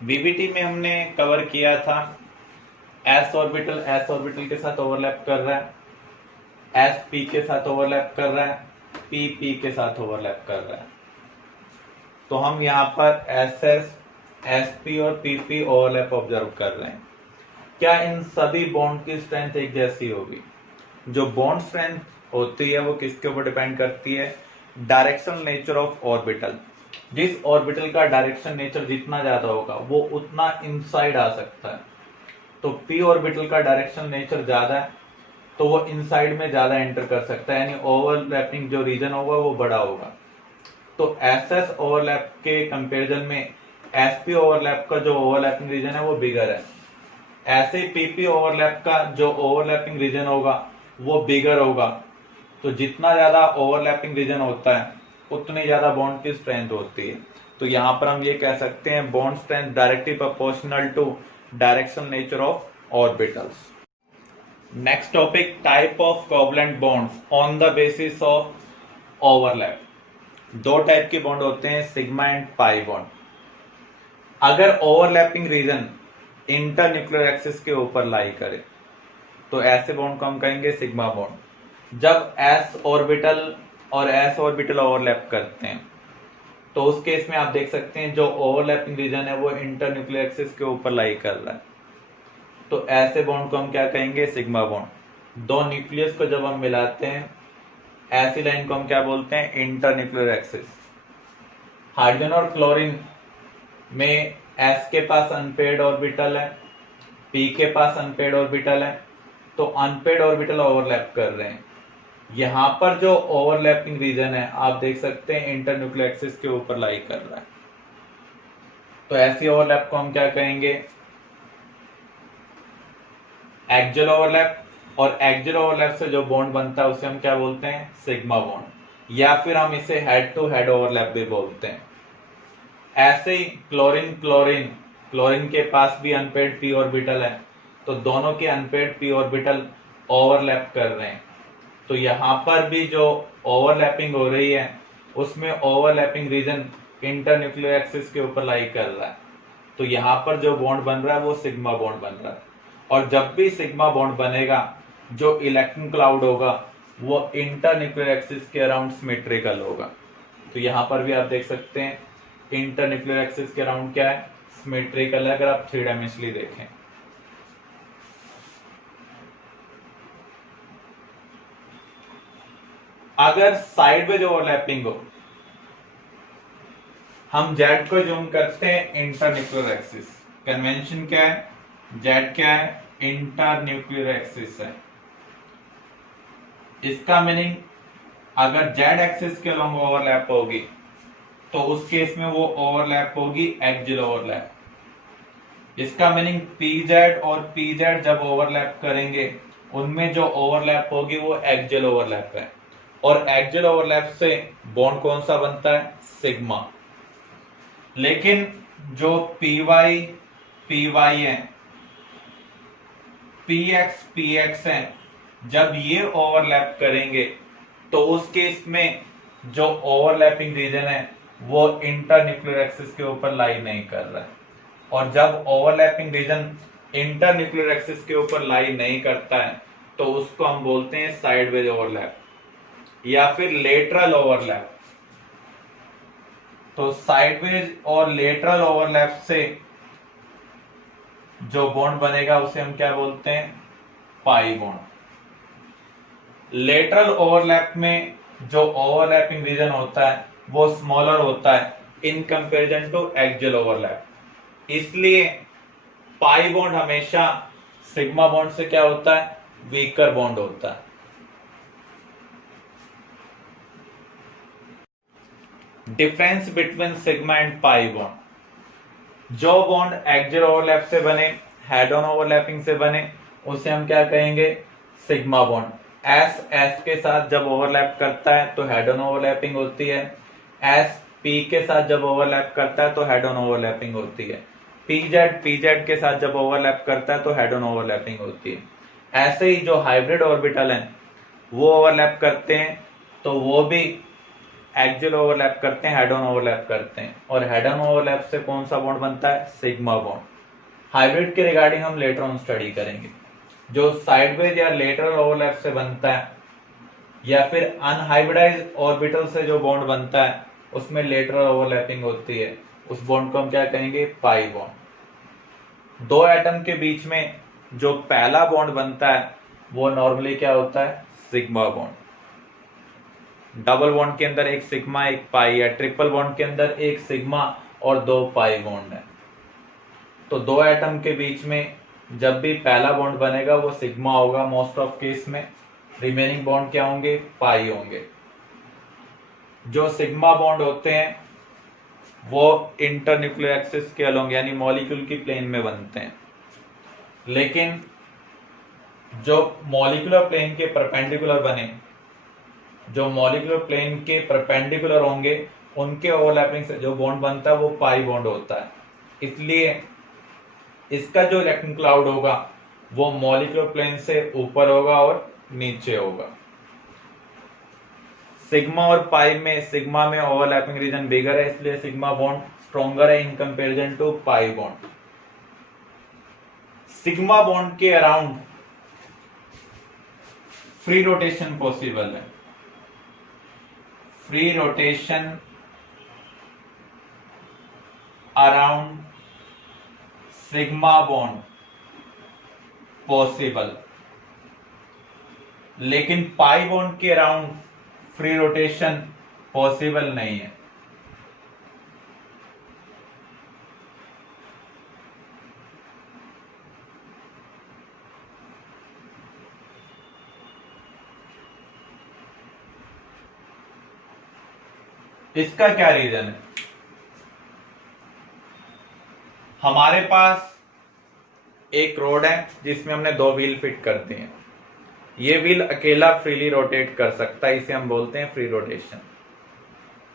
VVT में हमने cover किया था एस ऑर्बिटल के साथ ओवरलैप कर रहा है, एस पी के साथ ओवरलैप कर रहा है, पी पी के साथ ओवरलैप कर रहा है। तो हम यहाँ पर एस एस, एस पी और पी पी ओवरलैप ऑब्जर्व कर रहे हैं। क्या इन सभी बॉन्ड की स्ट्रेंथ एक जैसी होगी? जो बॉन्ड स्ट्रेंथ होती है वो किसके ऊपर डिपेंड करती है? Directional nature of orbital. जिस ऑर्बिटल का डायरेक्शन नेचर जितना ज्यादा होगा वो उतना इनसाइड आ सकता है। तो पी ऑर्बिटल का डायरेक्शन नेचर ज्यादा है तो वो इनसाइड में ज्यादा एंटर कर सकता है, यानी ओवरलैपिंग जो रीजन होगा वो बड़ा होगा। तो एस एस ओवरलैप के कंपेरिजन में एस पी ओवरलैप का जो ओवरलैपिंग रीजन है वो बिगर है। ऐसे ही पीपी ओवरलैप का जो ओवरलैपिंग रीजन होगा वो बिगर होगा। तो जितना ज्यादा ओवरलैपिंग रीजन होता है उतनी ज्यादा बॉन्ड की स्ट्रेंथ होती है। तो यहां पर हम ये कह सकते हैं bond strength directly proportional to directional nature of orbitals. Next topic, type of covalent bonds on the basis of overlap. दो टाइप के बॉन्ड होते हैं, सिग्मा एंड पाई बॉन्ड। अगर ओवरलैपिंग रीजन इंटरन्यूक्लियर एक्सिस के ऊपर लाई करे तो ऐसे बॉन्ड को हम कहेंगे सिग्मा बॉन्ड। जब एस ऑर्बिटल और एस ऑर्बिटल ओवरलैप करते हैं तो उस केस में आप देख सकते हैं जो ओवरलैपिंग रीजन है वो इंटरन्यूक्लियर एक्सिस के ऊपर लाई कर रहा है। तो ऐसे बॉन्ड को हम क्या कहेंगे? Sigma bond. दो न्यूक्लियस को जब हम मिलाते हैं ऐसी लाइन को हम क्या बोलते हैं? Internuclear axis. हाइड्रोजन और क्लोरीन में S के पास अनपेयर्ड ऑर्बिटल है, P के पास अनपेयर्ड ऑर्बिटल है, तो अनपेयर्ड ऑर्बिटल ओवरलैप कर रहे हैं। यहां पर जो ओवरलैपिंग रीजन है आप देख सकते हैं इंटरन्यूक्लियर एक्सिस के ऊपर लाई कर रहा है। तो ऐसी ओवरलैप को हम क्या कहेंगे? Axial overlap. और एक्सियल ओवरलैप से जो बॉन्ड बनता है उसे हम क्या बोलते हैं? सिग्मा बॉन्ड, या फिर हम इसे हेड टू हेड ओवरलैप भी बोलते हैं। ऐसे ही क्लोरीन क्लोरीन क्लोरीन के पास भी अनपेयर्ड पी ऑर्बिटल है, तो दोनों के अनपेयर्ड पी ऑर्बिटल ओवरलैप कर रहे हैं। तो यहां पर भी जो ओवरलैपिंग हो रही है उसमें ओवरलैपिंग रीजन इंटरन्यूक्लियर एक्सिस के ऊपर लाई कर रहा है। तो यहां पर जो बॉन्ड बन रहा है वो सिग्मा बॉन्ड बन रहा है। और जब भी सिग्मा बॉन्ड बनेगा जो इलेक्ट्रॉन क्लाउड होगा वो इंटरन्यूक्लियर एक्सिस के अराउंड सिमेट्रिकल होगा। तो यहां पर भी आप देख सकते हैं इंटरन्यूक्लियर एक्सिस के अराउंड क्या है? सिमेट्रिकल है, अगर आप थ्री डायमेंशनली देखें। अगर साइड में जो ओवरलैपिंग हो, हम जेड को जूम करते हैं इंटरन्यूक्लियर एक्सिस। कन्वेंशन क्या है? जेड क्या है? इंटरन्यूक्लियर एक्सिस है। इसका मीनिंग अगर जेड एक्सिस के लॉन्ग ओवरलैप होगी तो उस केस में वो ओवरलैप होगी एक्सियल ओवरलैप। इसका मीनिंग पीजेड और पीजेड जब ओवरलैप करेंगे उनमें जो ओवरलैप होगी वो एक्सियल ओवरलैप है। और एक्सियल ओवरलैप से बॉन्ड कौन सा बनता है? सिग्मा। लेकिन जो पीवाई पीवाई है, पीएक्स पीएक्स है, जब ये ओवरलैप करेंगे तो उस केस में जो ओवरलैपिंग रीजन है वो इंटरन्यूक्लियर एक्सिस के ऊपर लाई नहीं कर रहा है। और जब ओवरलैपिंग रीजन इंटरन्यूक्लियर एक्सिस के ऊपर लाई नहीं करता है तो उसको हम बोलते हैं साइडवेज ओवरलैप या फिर लेटरल ओवरलैप। तो साइडवेज और लेटरल ओवरलैप से जो बॉन्ड बनेगा उसे हम क्या बोलते हैं? Pi bond. लेटरल ओवरलैप में जो ओवरलैपिंग रीजन होता है वो स्मॉलर होता है in comparison to axial overlap, इसलिए पाई बॉन्ड हमेशा सिग्मा बॉन्ड से क्या होता है? वीकर बॉन्ड होता है। Difference between sigma and pi bond. जो बॉन्ड एक्सियल ओवरलैप से बने, हेड ऑन ओवरलैपिंग से बने, उसे हम क्या कहेंगे? Sigma bond. एस एस के साथ जब ओवरलैप करता है तो हेड ऑन ओवरलैपिंग होती है। एस पी के साथ जब ओवरलैप करता है तो हेड ऑन ओवरलैपिंग होती है। पीजेड पीजेड के साथ जब ओवरलैप करता है तो हेड ऑन ओवरलैपिंग होती है। ऐसे ही जो हाइब्रिड ऑर्बिटल हैं वो ओवरलैप करते हैं तो वो भी एक्सियल ओवरलैप करते हैं, हेड ऑन ओवरलैप करते हैं, और हेड ऑन ओवरलैप से कौन सा बॉन्ड बनता है? Sigma bond. हाइब्रिड के रिगार्डिंग हम लेटर ऑन स्टडी करेंगे। जो साइडवेज या लेटरल ओवरलैप से बनता है या फिर अनहाइब्रिडाइज ऑर्बिटल से जो बॉन्ड बनता है उसमें लेटरल ओवरलैपिंग होती है, उस बॉन्ड को हम क्या कहेंगे? Pi bond. दो एटम के बीच में जो पहला बॉन्ड बनता है वो नॉर्मली क्या होता है? Sigma bond. डबल बॉन्ड के अंदर एक सिग्मा एक पाई है, ट्रिपल बॉन्ड के अंदर एक सिग्मा और दो पाई बॉन्ड है। तो दो एटम के बीच में जब भी पहला बॉन्ड बनेगा वो सिग्मा होगा मोस्ट ऑफ केस में, रिमेनिंग बॉन्ड क्या होंगे? पाई होंगे। जो सिग्मा बॉन्ड होते हैं वो इंटरन्यूक्लियर एक्सिस के अलोंग यानी मॉलिक्यूल की प्लेन में बनते हैं, लेकिन जो मॉलिक्यूलर प्लेन के परपेंडिकुलर बने, जो मॉलिक्यूलर प्लेन के परपेंडिकुलर होंगे उनके ओवरलैपिंग से जो बॉन्ड बनता है वो पाई बॉन्ड होता है। इसलिए इसका जो इलेक्ट्रॉन क्लाउड होगा वो मॉलिक्यूलर प्लेन से ऊपर होगा और नीचे होगा। सिग्मा और पाई में, सिग्मा में ओवरलैपिंग रीजन बिगर है इसलिए सिग्मा बॉन्ड स्ट्रॉन्गर है in comparison to pi bond. Sigma bond के अराउंड फ्री रोटेशन पॉसिबल है। Free rotation around sigma bond possible, लेकिन पाई बॉन्ड के अराउंड फ्री रोटेशन पॉसिबल नहीं है। इसका क्या रीजन है? हमारे पास एक रोड है जिसमें हमने दो व्हील फिट कर दिए हैं। ये व्हील अकेला फ्रीली रोटेट कर सकता है, इसे हम बोलते हैं फ्री रोटेशन।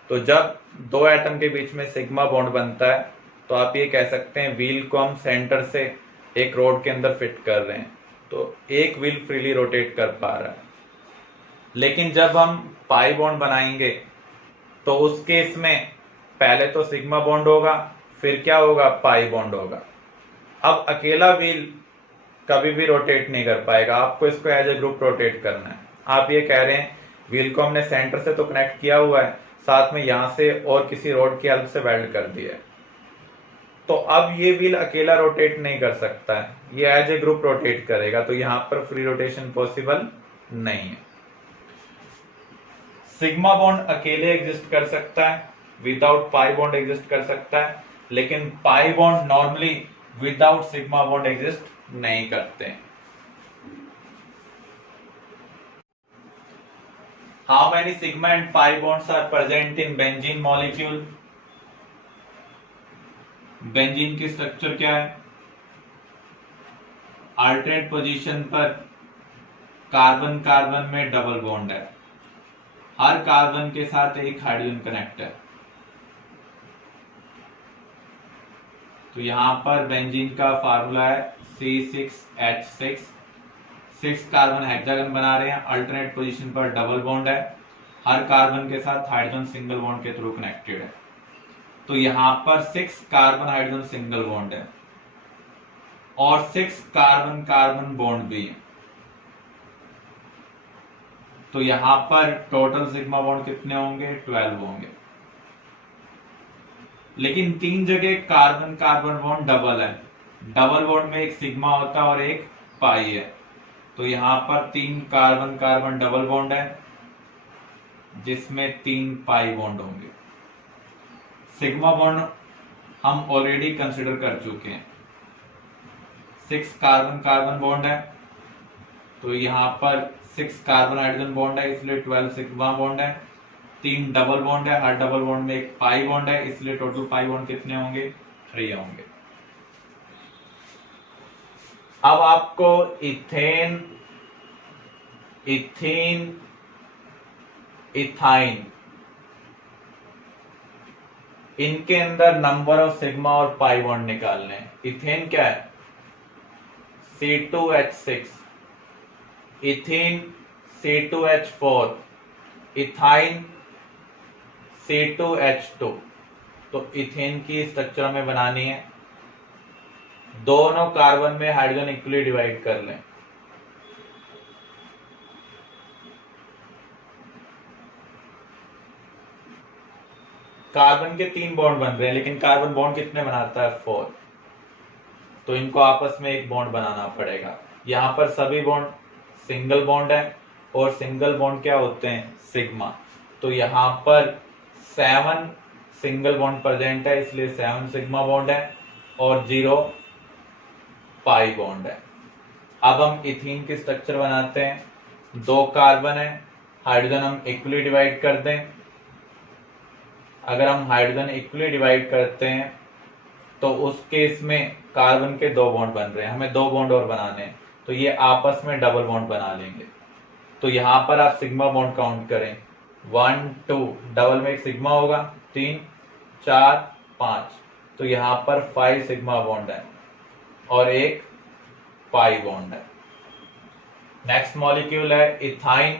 तो जब दो एटम के बीच में सिग्मा बॉन्ड बनता है तो आप ये कह सकते हैं व्हील को हम सेंटर से एक रोड के अंदर फिट कर रहे हैं, तो एक व्हील फ्रीली रोटेट कर पा रहा है। लेकिन जब हम पाई बॉन्ड बनाएंगे तो उस केस में पहले तो सिग्मा बॉन्ड होगा, फिर क्या होगा? पाई बॉन्ड होगा। अब अकेला व्हील कभी भी रोटेट नहीं कर पाएगा, आपको इसको एज ए ग्रुप रोटेट करना है। आप ये कह रहे हैं व्हील को हमने सेंटर से तो कनेक्ट किया हुआ है, साथ में यहां से और किसी रोड की हेल्प से वेल्ड कर दिया है, तो अब ये व्हील अकेला रोटेट नहीं कर सकता है, ये एज ए ग्रुप रोटेट करेगा, तो यहां पर फ्री रोटेशन पॉसिबल नहीं है। सिग्मा बॉन्ड अकेले एग्जिस्ट कर सकता है, विदाउट पाई बॉन्ड एग्जिस्ट कर सकता है, लेकिन pi bond normally without sigma bond exist नहीं करते। How many sigma and pi bonds are present in benzene molecule? Benzene की स्ट्रक्चर क्या है? अल्टरनेट पोजीशन पर कार्बन कार्बन में डबल बॉन्ड है, हर कार्बन के साथ एक हाइड्रोजन कनेक्ट है। तो यहां पर बेंजीन का फार्मूला है C6H6, 6 कार्बन हेक्सागन बना रहे हैं, अल्टरनेट पोजीशन पर डबल बॉन्ड है, हर कार्बन के साथ हाइड्रोजन सिंगल बॉन्ड के थ्रू कनेक्टेड है। तो यहां पर 6 कार्बन हाइड्रोजन सिंगल बॉन्ड है और 6 कार्बन कार्बन बॉन्ड भी है। तो यहां पर टोटल सिग्मा बॉन्ड कितने होंगे? 12 होंगे। लेकिन तीन जगह कार्बन कार्बन बॉन्ड डबल है, डबल बॉन्ड में एक सिग्मा होता है और एक पाई है, तो यहां पर 3 कार्बन कार्बन डबल बॉन्ड है जिसमें 3 पाई बॉन्ड होंगे। सिग्मा बॉन्ड हम ऑलरेडी कंसिडर कर चुके हैं, 6 कार्बन कार्बन बॉन्ड है, तो यहां पर 6 कार्बन हाइड्रोजन बॉन्ड है इसलिए 12 सिग्मा बॉन्ड है, 3 डबल बॉन्ड है, हर डबल बॉन्ड में एक पाई बॉन्ड है, इसलिए टोटल पाई बॉन्ड कितने होंगे? 3 होंगे। अब आपको इथेन, इथीन, इथाइन, इनके अंदर नंबर ऑफ सिग्मा और पाई बॉन्ड निकालने हैं। इथेन क्या है? C2H6, ethene C2H4, ethyne C2H2। तो इथेन की स्ट्रक्चर हमें बनानी है। दोनों कार्बन में हाइड्रोजन इक्वली डिवाइड कर लें। कार्बन के 3 बॉन्ड बन रहे हैं, लेकिन कार्बन बॉन्ड कितने बनाता है? 4। तो इनको आपस में एक बॉन्ड बनाना पड़ेगा। यहाँ पर सभी बॉन्ड सिंगल बॉन्ड है, और सिंगल बॉन्ड क्या होते हैं? सिग्मा। तो यहाँ पर 7 सिंगल बॉन्ड प्रेजेंट है, इसलिए 7 सिग्मा बॉन्ड है, और 0 पाई बॉन्ड है। अब हम इथीन की स्ट्रक्चर बनाते हैं। 2 कार्बन है, हाइड्रोजन हम इक्वली डिवाइड कर दें। अगर हम हाइड्रोजन इक्वली डिवाइड करते हैं तो उस केस में कार्बन के 2 बॉन्ड बन रहे हैं, हमें 2 बॉन्ड और बनाने हैं, तो ये आपस में डबल बॉन्ड बना लेंगे। तो यहाँ पर आप सिग्मा बॉन्ड काउंट करें, 1 2, डबल में एक सिग्मा होगा, 3 4 5, तो यहाँ पर 5 सिग्मा बॉन्ड है और एक पाई बॉन्ड है। नेक्स्ट मॉलिक्यूल है इथाइन।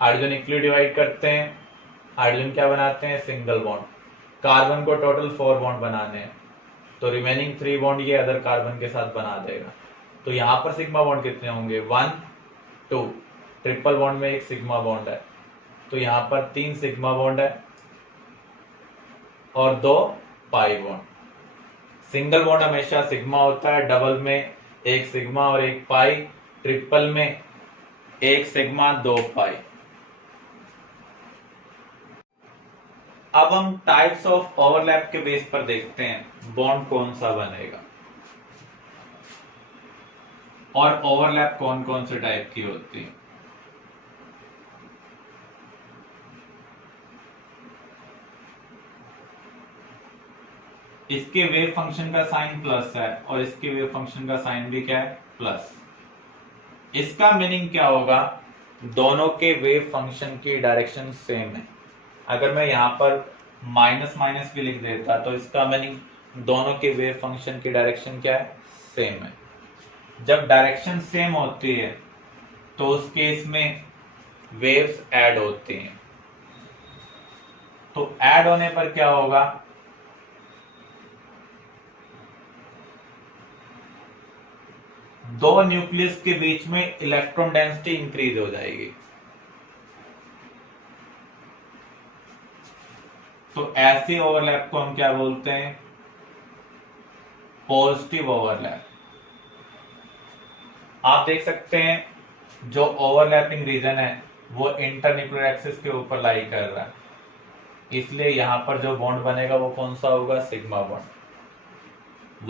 हाइड्रोजन इक्वली डिवाइड करते हैं, हाइड्रोजन क्या बनाते हैं? Single bond. कार्बन को टोटल 4 बॉन्ड बनाने हैं, तो रिमेनिंग 3 बॉन्ड ये अदर कार्बन के साथ बना देगा। तो यहाँ पर सिग्मा बॉन्ड कितने होंगे? 1 2, ट्रिपल बॉन्ड में एक सिग्मा बॉन्ड है, तो यहाँ पर 3 सिग्मा बॉन्ड है और 2 पाई बॉन्ड। सिंगल बॉन्ड हमेशा सिग्मा होता है, डबल में एक सिग्मा और एक पाई, ट्रिपल में एक सिग्मा 2 पाई। अब हम टाइप्स ऑफ ओवरलैप के बेस पर देखते हैं बॉन्ड कौन सा बनेगा और ओवरलैप कौन कौन से टाइप की होती है। इसके वेव फंक्शन का साइन प्लस है और इसके वेव फंक्शन का साइन भी क्या है? प्लस। इसका मीनिंग क्या होगा? दोनों के वेव फंक्शन की डायरेक्शन सेम है। अगर मैं यहाँ पर माइनस माइनस भी लिख देता तो इसका मीनिंग दोनों के वेव फंक्शन की डायरेक्शन क्या है? सेम है। जब डायरेक्शन सेम होती है तो उस केस में वेव्स ऐड होती हैं। तो ऐड होने पर क्या होगा? दो न्यूक्लियस के बीच में इलेक्ट्रॉन डेंसिटी इंक्रीज हो जाएगी। तो ऐसे ओवरलैप को हम क्या बोलते हैं? Positive overlap. आप देख सकते हैं जो ओवरलैपिंग रीजन है वो इंटरन्यूक्लियर एक्सिस के ऊपर लाई कर रहा है, इसलिए यहां पर जो बॉन्ड बनेगा वो कौन सा होगा? Sigma bond.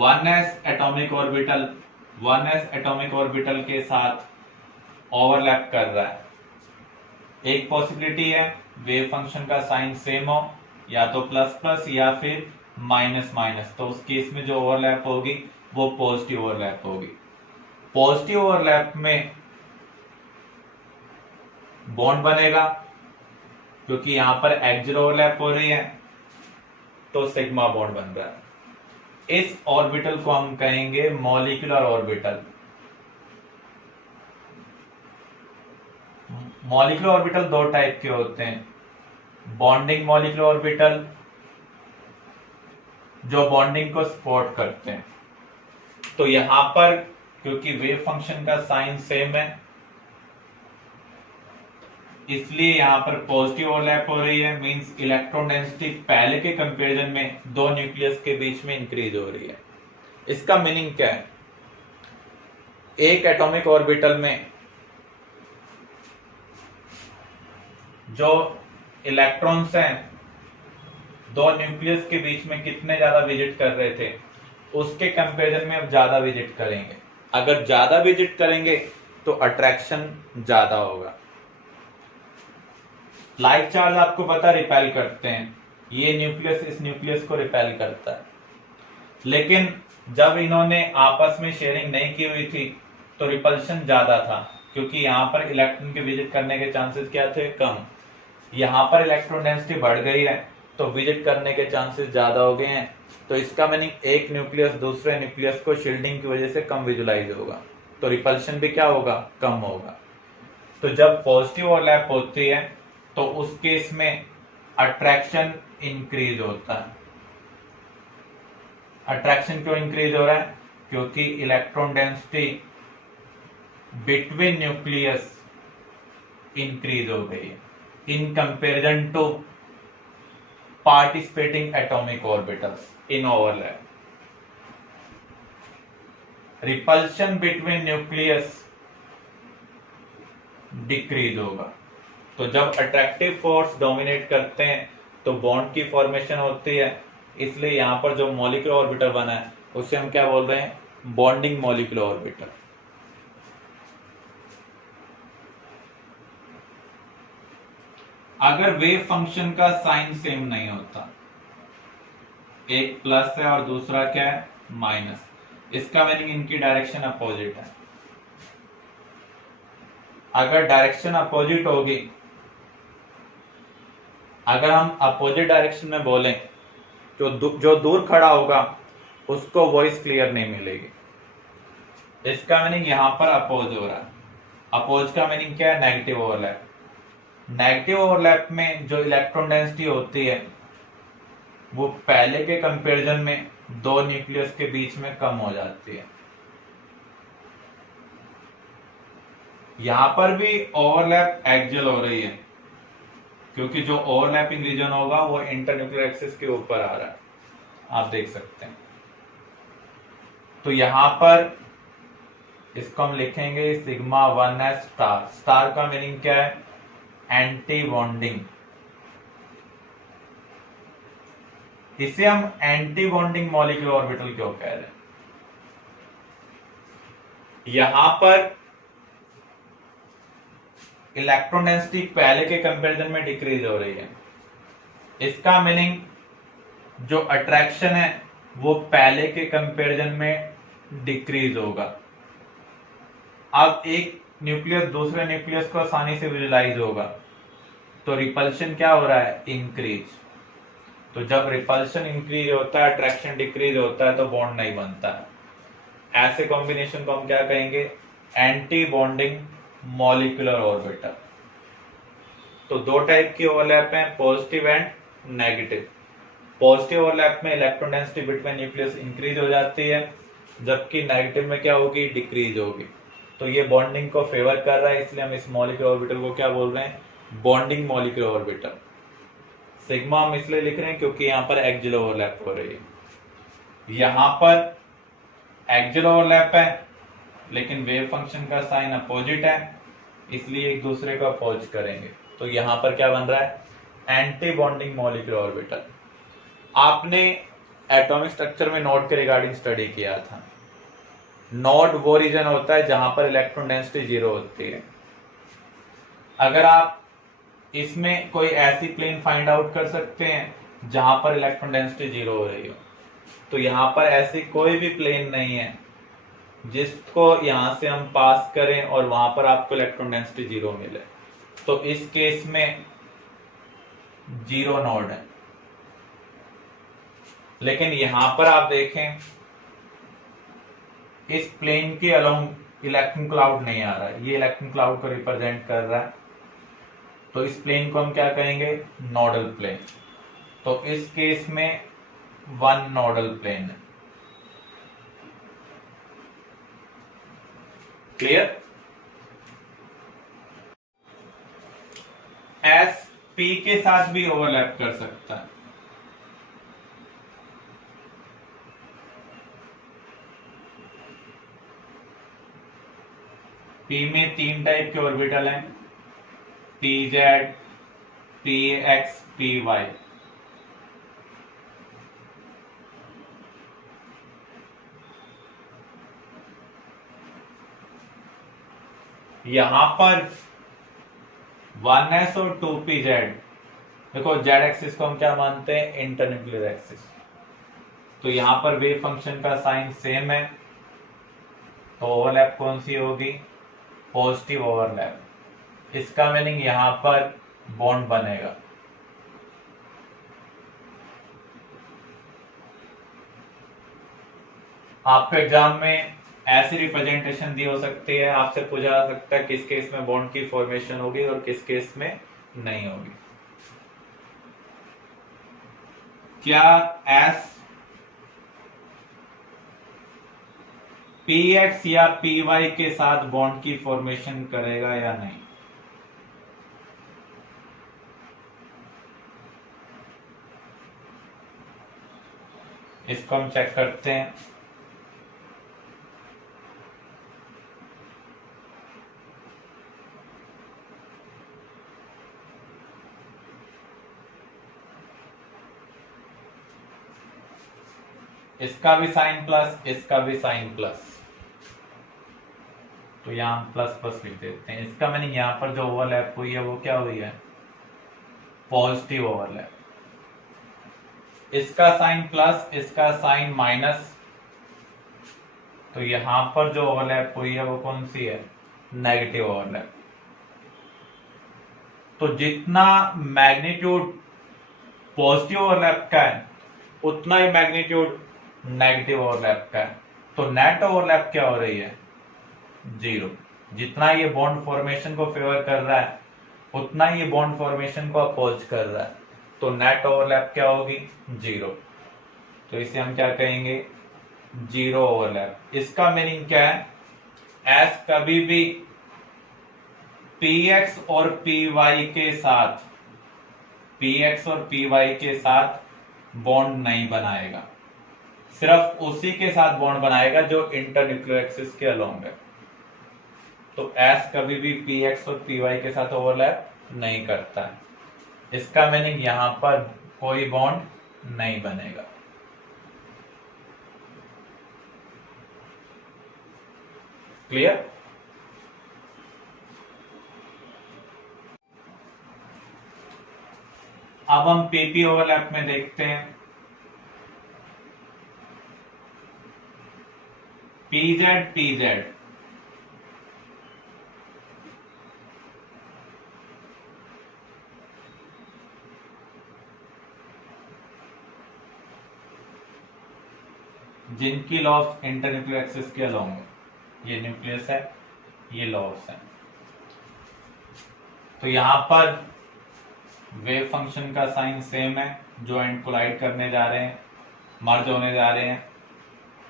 1s atomic orbital 1s atomic orbital के साथ ओवरलैप कर रहा है। एक पॉसिबिलिटी है वेव फंक्शन का साइन सेम हो, या तो प्लस प्लस या फिर माइनस माइनस, तो उस केस में जो ओवरलैप होगी वो पॉजिटिव ओवरलैप होगी। पॉजिटिव ओवरलैप में बॉन्ड बनेगा क्योंकि यहां पर एक्सियल ओवरलैप हो रही है, तो सिग्मा बॉन्ड बन रहा है। इस ऑर्बिटल को हम कहेंगे molecular orbital. Molecular orbital 2 type के होते हैं, बॉन्डिंग मॉलिक्यूलर ऑर्बिटल जो बॉन्डिंग को सपोर्ट करते हैं। तो यहां पर क्योंकि वेव फंक्शन का साइन सेम है इसलिए यहां पर पॉजिटिव ओवरलैप हो रही है, मींस इलेक्ट्रॉन डेंसिटी पहले के कंपैरिजन में 2 न्यूक्लियस के बीच में इंक्रीज हो रही है। इसका मीनिंग क्या है? एक एटॉमिक ऑर्बिटल में जो इलेक्ट्रॉन्स हैं 2 न्यूक्लियस के बीच में कितने ज्यादा विजिट कर रहे थे, उसके कंपैरिजन में अब ज्यादा विजिट करेंगे। अगर ज्यादा विजिट करेंगे तो अट्रैक्शन ज्यादा होगा। लाइक चार्ज आपको पता रिपेल करते हैं, ये न्यूक्लियस इस न्यूक्लियस को रिपेल करता है, लेकिन जब इन्होंने आपस में शेयरिंग नहीं की हुई थी तो रिपल्शन ज्यादा था, क्योंकि यहाँ पर इलेक्ट्रॉन के विजिट करने के चांसेस क्या थे? कम। यहाँ पर इलेक्ट्रॉन डेंसिटी बढ़ गई है तो विजिट करने के चांसेस ज्यादा हो गए हैं। तो इसका मीनिंग एक न्यूक्लियस दूसरे न्यूक्लियस को शील्डिंग की वजह से कम विजुलाइज होगा, तो रिपल्शन भी क्या होगा? कम होगा। तो जब पॉजिटिव ओवरलैप होती है तो उस केस में अट्रैक्शन इंक्रीज होता है। अट्रैक्शन क्यों इंक्रीज हो रहा है? क्योंकि electron density between nucleus increase हो गई है in comparison to participating atomic orbitals in overlap. Repulsion between nucleus decrease होगा। तो जब अट्रैक्टिव फोर्स डोमिनेट करते हैं तो बॉन्ड की फॉर्मेशन होती है, इसलिए यहां पर जो मॉलिक्यूलर ऑर्बिटर बना है उसे हम क्या बोल रहे हैं? Bonding molecular orbiter. अगर वेव फंक्शन का साइन सेम नहीं होता, एक प्लस है और दूसरा क्या है? माइनस, इसका मीनिंग इनकी डायरेक्शन अपोजिट है। अगर डायरेक्शन अपोजिट होगी, अगर हम अपोजिट डायरेक्शन में बोलें जो दूर खड़ा होगा उसको वॉइस क्लियर नहीं मिलेगी। इसका मीनिंग यहां पर अपोज हो रहा है। अपोज का मीनिंग क्या है? Negative overlap. नेगेटिव ओवरलैप में जो इलेक्ट्रॉन डेंसिटी होती है वो पहले के कंपैरिजन में दो न्यूक्लियस के बीच में कम हो जाती है। यहां पर भी ओवरलैप एक्सियल हो रही है क्योंकि जो ओवरलैपिंग रीजन होगा वो इंटरन्यूक्लियर एक्सिस के ऊपर आ रहा है, आप देख सकते हैं। तो यहां पर इसको हम लिखेंगे सिग्मा 1s स्टार। स्टार का मीनिंग क्या है? Anti bonding. इसे हम एंटी बॉन्डिंग मॉलिक्यूलर ऑर्बिटल क्यों कह रहे हैं? यहां पर इलेक्ट्रॉन डेंसिटी पहले के कंपैरिजन में डिक्रीज हो रही है। इसका मीनिंग जो अट्रैक्शन है वो पहले के कंपैरिजन में डिक्रीज होगा। अब एक न्यूक्लियस दूसरे न्यूक्लियस को आसानी से विजुलाइज होगा, तो रिपल्शन क्या हो रहा है? इंक्रीज। तो जब रिपल्शन इंक्रीज होता है, अट्रैक्शन डिक्रीज होता है, तो बॉन्ड नहीं बनता है। ऐसे कॉम्बिनेशन को हम क्या कहेंगे? Anti bonding molecular orbital. तो दो टाइप की ओवरलैप है, positive and negative. Positive overlap में electron density between nucleus increase हो जाती है, जबकि नेगेटिव में क्या होगी? डिक्रीज होगी। तो ये बॉन्डिंग को फेवर कर रहा है, इसलिए हम इस मॉलिक्यूलर ऑर्बिटल को क्या बोल रहे हैं? Bonding molecular orbital. सिग्मा हम इसलिए लिख रहे हैं क्योंकि यहां पर एक्सियल ओवरलैप हो रही है। यहां पर एक्सियल ओवरलैप है लेकिन वेव फंक्शन का साइन अपोजिट है, इसलिए एक दूसरे को अपोज करेंगे। तो यहां पर क्या बन रहा है? Anti bonding molecular orbital. आपने एटॉमिक स्ट्रक्चर में नोड के रिगार्डिंग स्टडी किया था। नोड वो रीजन होता है जहां पर इलेक्ट्रॉन डेंसिटी जीरो होती है। अगर आप इसमें कोई ऐसी प्लेन फाइंड आउट कर सकते हैं जहां पर इलेक्ट्रॉन डेंसिटी जीरो हो रही हो, तो यहां पर ऐसी कोई भी प्लेन नहीं है जिसको यहां से हम पास करें और वहां पर आपको इलेक्ट्रॉन डेंसिटी जीरो मिले। तो इस केस में जीरो नोड है। लेकिन यहां पर आप देखें इस प्लेन के अलोंग इलेक्ट्रॉन क्लाउड नहीं आ रहा है, ये इलेक्ट्रॉन क्लाउड को रिप्रेजेंट कर रहा है। तो इस प्लेन को हम क्या कहेंगे? Nodal plane. तो इस केस में वन नोडल प्लेन है। क्लियर? एस पी के साथ भी ओवरलैप कर सकता है। पी में तीन टाइप के ऑर्बिटल हैं, P Z, P X, P Y. यहां पर 1s और 2pz, देखो जेड एक्सिस को हम क्या मानते हैं? Internuclear axis. तो यहां पर वेव फंक्शन का साइन सेम है, तो ओवरलैप कौन सी होगी? Positive overlap. इसका मीनिंग यहां पर बॉन्ड बनेगा। आपके एग्जाम में ऐसी रिप्रेजेंटेशन दी हो सकती है, आपसे पूछा जा सकता है किस केस में बॉन्ड की फॉर्मेशन होगी और किस केस में नहीं होगी। क्या एस पी एक्स या पी वाई के साथ बॉन्ड की फॉर्मेशन करेगा या नहीं? इसको हम चेक करते हैं। इसका भी साइन प्लस, इसका भी साइन प्लस, तो यहां प्लस प्लस लिख देते हैं। इसका मीनिंग यहां पर जो ओवरलैप हुई है वो क्या हुई है? Positive overlap. इसका साइन प्लस, इसका साइन माइनस, तो यहां पर जो ओवरलैप हुई है वो कौन सी है? Negative overlap. तो जितना मैग्नीट्यूड पॉजिटिव ओवरलैप का है उतना ही मैग्नीट्यूड नेगेटिव ओवरलैप का है। तो नेट ओवरलैप क्या हो रही है? जीरो। जितना ये बॉन्ड फॉर्मेशन को फेवर कर रहा है उतना ही ये बॉन्ड फॉर्मेशन को अपोज कर रहा है, तो नेट ओवरलैप क्या होगी? जीरो। तो इसे हम क्या कहेंगे? Zero overlap. इसका मीनिंग क्या है? एस कभी भी px और py के साथ, px और py के साथ बॉन्ड नहीं बनाएगा, सिर्फ उसी के साथ बॉन्ड बनाएगा जो इंटरन्यूक्लियर एक्सिस के अलोंग है। तो S कभी भी px और py के साथ ओवरलैप नहीं करता है। इसका मीनिंग यहां पर कोई बॉन्ड नहीं बनेगा। क्लियर? अब हम PP ओवरलैप में देखते हैं। PZ PZ जिनकी लॉस इंटरन्यूक्लियर एक्सिस के अलोंग है, ये न्यूक्लियस है, ये लॉस है, तो यहां पर वेव फंक्शन का साइन सेम है, जो एंड कोलाइड करने जा रहे हैं, मर्ज होने जा रहे हैं,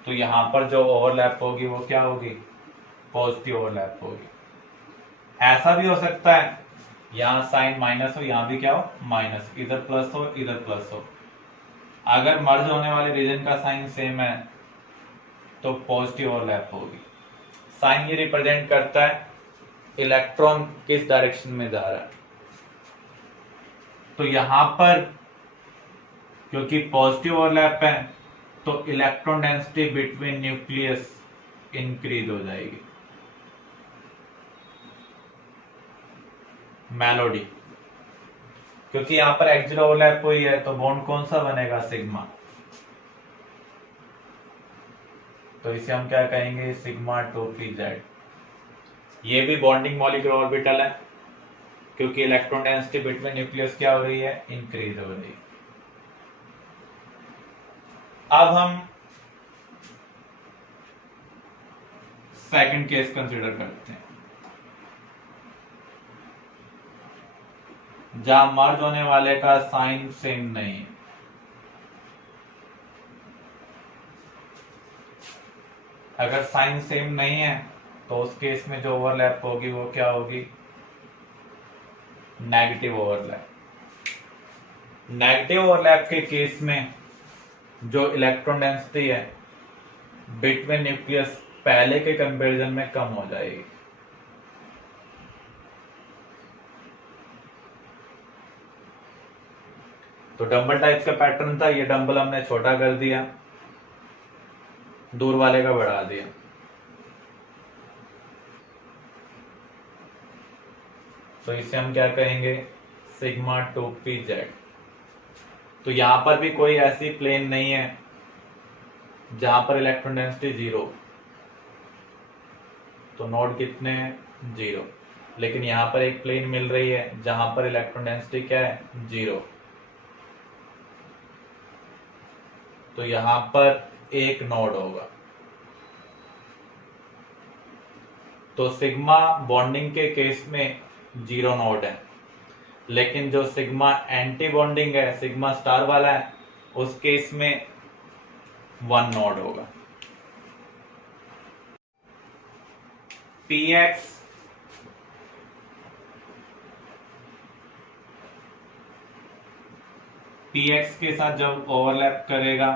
तो यहां पर जो ओवरलैप होगी वो क्या होगी? पॉजिटिव ओवरलैप होगी। ऐसा भी हो सकता है यहां साइन माइनस हो, यहां भी क्या हो? माइनस, इधर प्लस हो, इधर प्लस हो। अगर मर्ज होने वाले रीजन का साइन सेम है तो पॉजिटिव ओवरलैप होगी। साइन ये रिप्रेजेंट करता है इलेक्ट्रॉन किस डायरेक्शन में जा रहा है। तो यहां पर क्योंकि पॉजिटिव ओवरलैप है तो electron density between nucleus increase हो जाएगी। मेलोडी, क्योंकि यहां पर एक्सियल ओवरलैप हुई है तो बॉन्ड कौन सा बनेगा? सिग्मा। तो इसे हम क्या कहेंगे? Sigma 2pz। ये भी बॉन्डिंग मॉलिक्यूलर ऑर्बिटल है क्योंकि इलेक्ट्रॉन डेंसिटी बिटवीन न्यूक्लियस क्या हो रही है? इंक्रीज हो रही है। अब हम सेकंड केस कंसीडर करते हैं जहां मर्ज होने वाले का साइन सेम नहीं है। अगर साइन सेम नहीं है तो उस केस में जो ओवरलैप होगी वो क्या होगी? Negative overlap. नेगेटिव ओवरलैप के केस में जो इलेक्ट्रॉन डेंसिटी है बिटवीन न्यूक्लियस पहले के कंपैरिजन में कम हो जाएगी। तो डंबल टाइप का पैटर्न था, ये डंबल हमने छोटा कर दिया, दूर वाले का बढ़ा दिया। तो इसे हम क्या कहेंगे? Sigma 2pz। तो यहां पर भी कोई ऐसी प्लेन नहीं है जहां पर इलेक्ट्रॉन डेंसिटी जीरो, तो नोड कितने हैं? जीरो। लेकिन यहां पर एक प्लेन मिल रही है जहां पर इलेक्ट्रॉन डेंसिटी क्या है? जीरो। तो यहां पर एक नोड होगा। तो सिग्मा बॉन्डिंग के केस में जीरो नोड है, लेकिन जो सिग्मा एंटी बॉन्डिंग है, सिग्मा स्टार वाला है, उस केस में 1 नोड होगा। px के साथ जब ओवरलैप करेगा,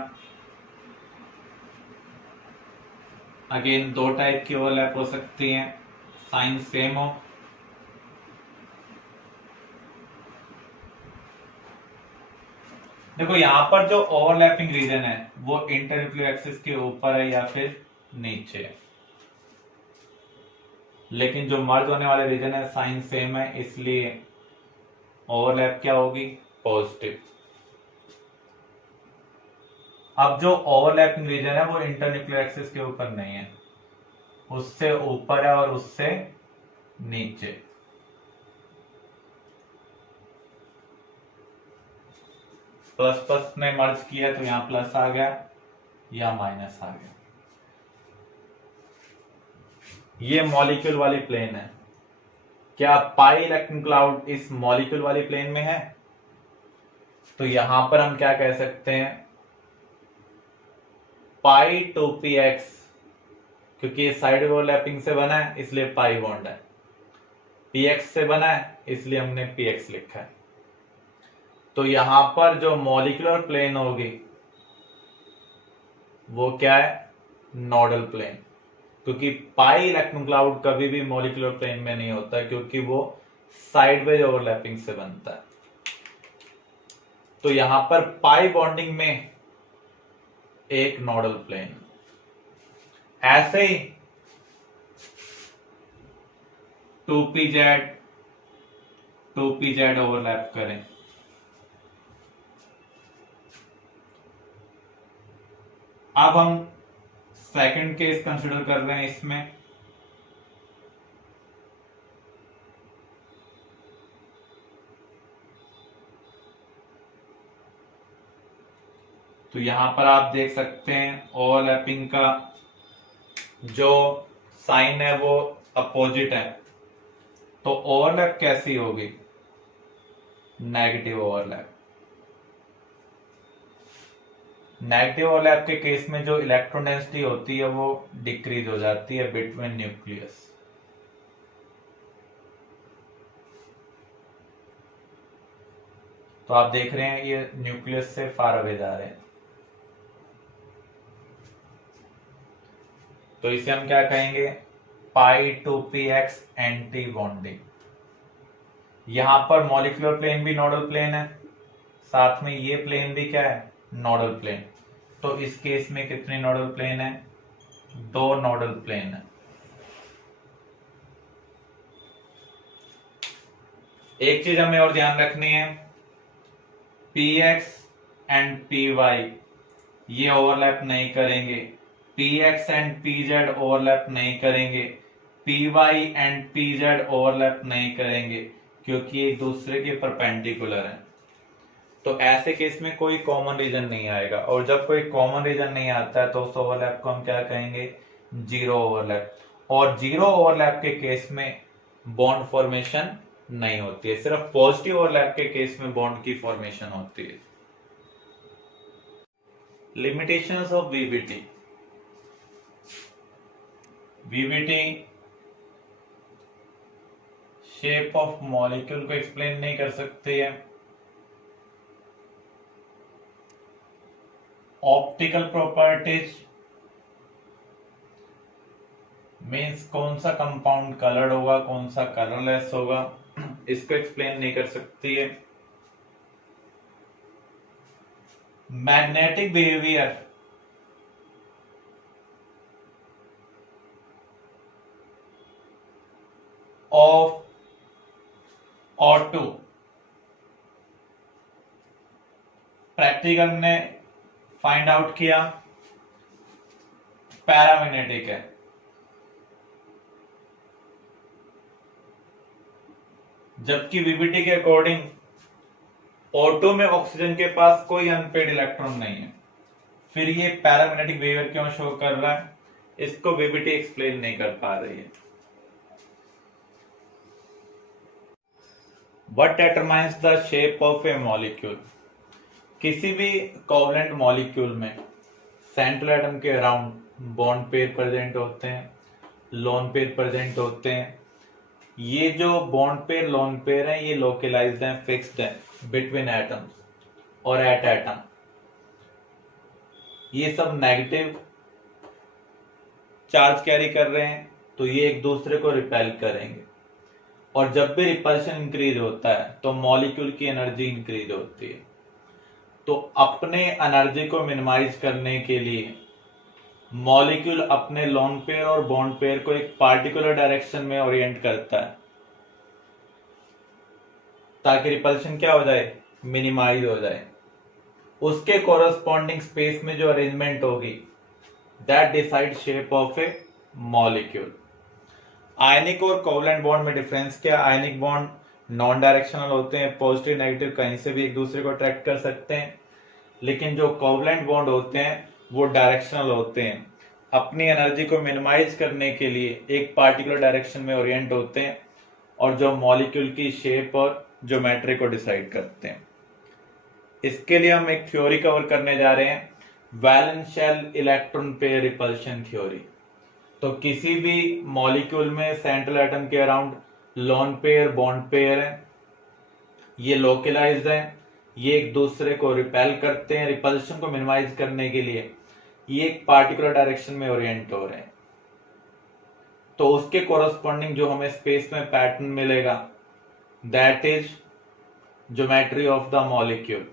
अगेन 2 टाइप की ओवरलैप हो सकती हैं, साइन सेम हो देखो यहां पर जो ओवरलैपिंग रीजन है वो इंटरन्यूक्लियर एक्सिस के ऊपर है या फिर नीचे है, लेकिन जो मर्ज होने वाले रीजन है साइन सेम है, इसलिए ओवरलैप क्या होगी, पॉजिटिव। अब जो ओवरलैपिंग रीजन है वो इंटरन्यूक्लियर एक्सिस के ऊपर नहीं है, उससे ऊपर है और उससे नीचे। प्लस प्लस ने मर्ज किया तो यहां प्लस आ गया या माइनस आ गया। ये मॉलिक्यूल वाली प्लेन है। क्या पाई इलेक्ट्रॉन क्लाउड इस मॉलिक्यूल वाली प्लेन में है? तो यहां पर हम क्या कह सकते हैं, पाई टू पी एक्स, क्योंकि ये साइड ओवरलैपिंग से बना है इसलिए पाई बॉन्ड है, पी एक्स से बना है इसलिए हमने पी एक्स लिखा है। तो यहां पर जो मॉलिक्यूलर प्लेन होगी वो क्या है, नोडल प्लेन, क्योंकि पाई इलेक्ट्रॉन क्लाउड कभी भी मॉलिक्यूलर प्लेन में नहीं होता क्योंकि वो साइडवेज ओवरलैपिंग से बनता है। तो यहां पर पाई बॉन्डिंग में एक नोडल प्लेन, ऐसे ही 2pz ओवरलैप करें, अब हम सेकंड केस कंसिडर कर रहे हैं इसमें। तो यहां पर आप देख सकते हैं ओवरलैपिंग का जो साइन है वो अपोजिट है, तो ओवरलैप कैसी होगी, नेगेटिव ओवरलैप। नेगेटिव ओवरलैप के केस में जो इलेक्ट्रॉन डेंसिटी होती है वो डिक्रीज हो जाती है बिटवीन न्यूक्लियस। तो आप देख रहे हैं ये न्यूक्लियस से फार अवे जा रहे हैं, तो इसे हम क्या कहेंगे, pi two p x anti bonding. यहां पर मॉलिक्यूलर प्लेन भी नोडल प्लेन है, साथ में ये प्लेन भी क्या है, नोडल प्लेन। तो इस केस में कितने नोडल प्लेन है, 2 नोडल प्लेन है। एक चीज हमें और ध्यान रखनी है, px एंड py ये ओवरलैप नहीं करेंगे, px एंड pz ओवरलैप नहीं करेंगे, py एंड pz ओवरलैप नहीं करेंगे, क्योंकि एक दूसरे के परपेंडिकुलर हैं। तो ऐसे केस में कोई कॉमन रीजन नहीं आएगा, और जब कोई कॉमन रीजन नहीं आता है तो उस ओवरलैप को हम क्या कहेंगे, जीरो ओवरलैप। और जीरो ओवरलैप के केस में बॉन्ड फॉर्मेशन नहीं होती है, सिर्फ पॉजिटिव ओवरलैप के केस में बॉन्ड की फॉर्मेशन होती है। Limitations of VBT. VBT shape of molecule को एक्सप्लेन नहीं कर सकती है, ऑप्टिकल प्रॉपर्टीज मीन्स कौन सा कंपाउंड कलर्ड होगा कौन सा कलरलेस होगा, इसको एक्सप्लेन नहीं कर सकती है। Magnetic behaviour of O2 practical ने फाइंड आउट किया पैरामैग्नेटिक है, जबकि वीबीटी के अकॉर्डिंग O2 में ऑक्सीजन के पास कोई अनपेड इलेक्ट्रॉन नहीं है, फिर ये पैरामैग्नेटिक बिहेवियर क्यों शो कर रहा है, इसको वीबीटी एक्सप्लेन नहीं कर पा रही है। What determines the shape of a molecule. किसी भी कोवलेंट मॉलिक्यूल में सेंट्रल एटम के अराउंड बॉन्ड पेयर प्रेजेंट होते हैं, लोन पेयर प्रेजेंट होते हैं। ये जो बॉन्ड पेयर लोन पेयर है ये लोकलाइज्ड हैं, फिक्स्ड हैं बिटवीन एटम्स और एट एटम। ये सब नेगेटिव चार्ज कैरी कर रहे हैं तो ये एक दूसरे को रिपेल करेंगे, और जब भी रिपल्शन इंक्रीज होता है तो मॉलिक्यूल की एनर्जी इंक्रीज होती है। तो अपने एनर्जी को मिनिमाइज करने के लिए मॉलिक्यूल अपने लोन पेयर और बॉन्ड पेयर को एक पार्टिकुलर डायरेक्शन में ओरिएंट करता है ताकि रिपल्शन क्या हो जाए, मिनिमाइज हो जाए। उसके कोरस्पॉन्डिंग स्पेस में जो अरेंजमेंट होगी that decide shape of a molecule. Ionic और कोवलेंट बॉन्ड में डिफरेंस क्या? आयनिक बॉन्ड नॉन डायरेक्शनल होते हैं, पॉजिटिव नेगेटिव कहीं से भी एक दूसरे को अट्रैक्ट कर सकते हैं, लेकिन जो कोवलेंट बॉन्ड होते हैं वो डायरेक्शनल होते हैं, अपनी एनर्जी को मिनिमाइज करने के लिए एक पार्टिकुलर डायरेक्शन में ओरिएंट होते हैं और जो मॉलिक्यूल की शेप और ज्योमेट्री को डिसाइड करते हैं। इसके लिए हम एक थ्योरी कवर करने जा रहे हैं, valence shell electron pair repulsion theory. तो किसी भी मॉलिक्यूल में सेंट्रल एटम के around lone pair bond pair है, ये लोकलाइज्ड है, ये एक दूसरे को रिपेल करते हैं। रिपल्शन को मिनिमाइज करने के लिए ये एक पार्टिकुलर डायरेक्शन में ओरिएंट हो रहे हैं, तो उसके कोरस्पॉन्डिंग जो हमें स्पेस में पैटर्न मिलेगा that is geometry of the molecule.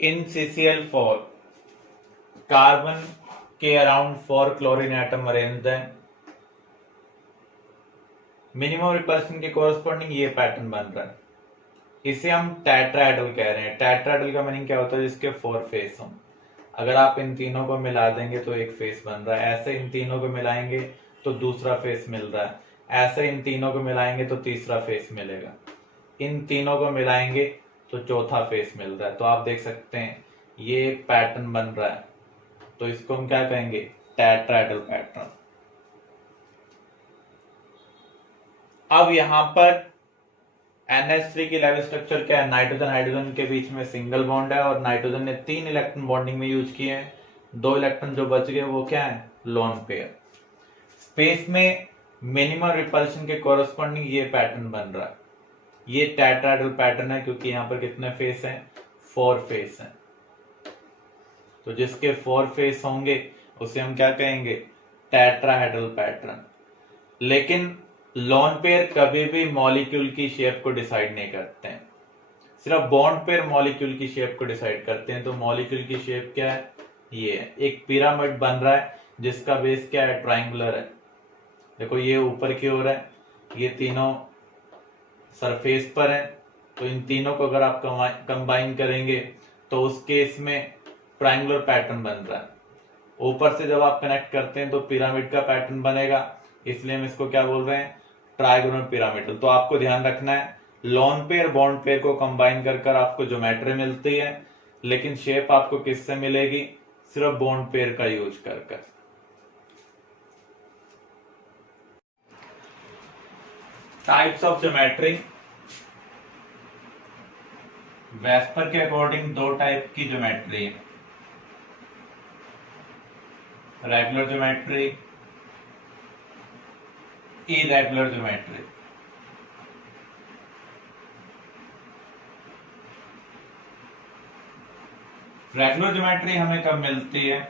In CCl4 carbon के अराउंड 4 क्लोरीन एटम अरेंज्ड है। मिनिमम रिपल्शन के कोरस्पॉन्डिंग ये पैटर्न बन रहा है, इसे हम टेट्राहेड्रल कह रहे हैं। टेट्राहेड्रल का मीनिंग क्या होता है? जिसके 4 फेस हों। अगर आप इन तीनों को मिला देंगे तो एक फेस बन रहा है, ऐसे इन तीनों को मिलाएंगे तो दूसरा फेस मिल रहा है, ऐसे इन तीनों को मिलाएंगे तो तीसरा फेस मिलेगा, इन तीनों को मिलाएंगे तो चौथा फेस मिल रहा है। तो आप देख सकते हैं ये पैटर्न बन रहा है, तो इसको हम क्या कहेंगे? Tetrahedral pattern. अब यहां पर NH3 की लेवल स्ट्रक्चर क्या है? नाइट्रोजन हाइड्रोजन के बीच में सिंगल बॉन्ड है और नाइट्रोजन ने 3 इलेक्ट्रॉन बॉन्डिंग में यूज किए हैं, 2 इलेक्ट्रॉन जो बच गए वो क्या है? Lone pair. स्पेस में मिनिमम रिपल्शन के कोरस्पॉन्डिंग ये पैटर्न बन रहा है, ये टेट्राहेड्रल पैटर्न है क्योंकि यहां पर कितने फेस हैं? 4 फेस हैं। तो जिसके 4 फेस होंगे उसे हम क्या कहेंगे? Tetrahedral pattern. लेकिन लोन पेयर कभी भी मॉलिक्यूल की शेप को डिसाइड नहीं करते हैं, सिर्फ बॉन्ड पेयर मॉलिक्यूल की शेप को डिसाइड करते हैं। तो मॉलिक्यूल की शेप क्या है? ये है, एक पिरामिड बन रहा है जिसका बेस क्या है? ट्रायंगुलर है। देखो ये ऊपर की ओर है, ये तीनों सरफेस पर है, तो इन तीनों को अगर आप कंबाइन करेंगे तो उस केस में ट्रायंगुलर पैटर्न बन रहा है। ऊपर से जब आप कनेक्ट करते हैं तो पिरामिड का पैटर्न बनेगा, इसलिए हम इसको क्या बोल रहे हैं? Trigonal pyramidal. तो आपको ध्यान रखना है लोन पेयर बॉन्ड पेयर को कंबाइन कर आपको ज्योमेट्री मिलती है, लेकिन शेप आपको किससे मिलेगी? सिर्फ बॉन्ड पेयर का यूज कर। Types of geometry. वेस्पर के अकॉर्डिंग 2 टाइप की ज्योमेट्री है, regular geometry, irregular geometry. Regular geometry हमें कब मिलती है?